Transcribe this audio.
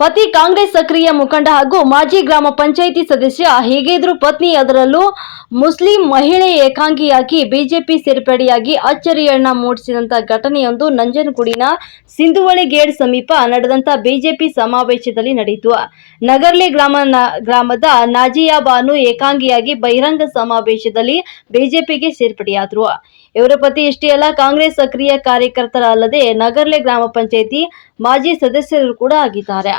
ಪತಿ ಕಾಂಗ್ರೆಸ್ ಸಕ್ರಿಯ ಮುಖಂಡ ಹಾಗೂ ಮಾಜಿ ಗ್ರಾಮ ಪಂಚಾಯಿತಿ ಸದಸ್ಯ ಹೀಗಿದ್ರೂ ಪತ್ನಿ ಅದರಲ್ಲೂ ಮುಸ್ಲಿಂ ಮಹಿಳೆ ಏಕಾಂಗಿಯಾಗಿ ಬಿಜೆಪಿ ಸೇರ್ಪಡೆಯಾಗಿ ಅಚ್ಚರಿಯನ್ನ ಮೂಡಿಸಿದಂತ ಘಟನೆಯೊಂದು ನಂಜನಗೂಡಿನ ಸಿಂಧುವಳಿ ಗೇಟ್ ಸಮೀಪ ನಡೆದಂತ ಬಿಜೆಪಿ ಸಮಾವೇಶದಲ್ಲಿ ನಡೆಯಿತು. ನಗರ್ಲೆ ಗ್ರಾಮದ ನಾಜಿಯಾ ಬಾನು ಏಕಾಂಗಿಯಾಗಿ ಬಹಿರಂಗ ಸಮಾವೇಶದಲ್ಲಿ ಬಿಜೆಪಿಗೆ ಸೇರ್ಪಡೆಯಾದರು. ಇವರ ಪತಿ ಇಷ್ಟೇ ಅಲ್ಲ, ಕಾಂಗ್ರೆಸ್ ಸಕ್ರಿಯ ಕಾರ್ಯಕರ್ತರ ಅಲ್ಲದೆ ನಗರ್ಲೆ ಗ್ರಾಮ ಪಂಚಾಯಿತಿ ಮಾಜಿ ಸದಸ್ಯರು ಕೂಡ ಆಗಿದ್ದಾರೆ.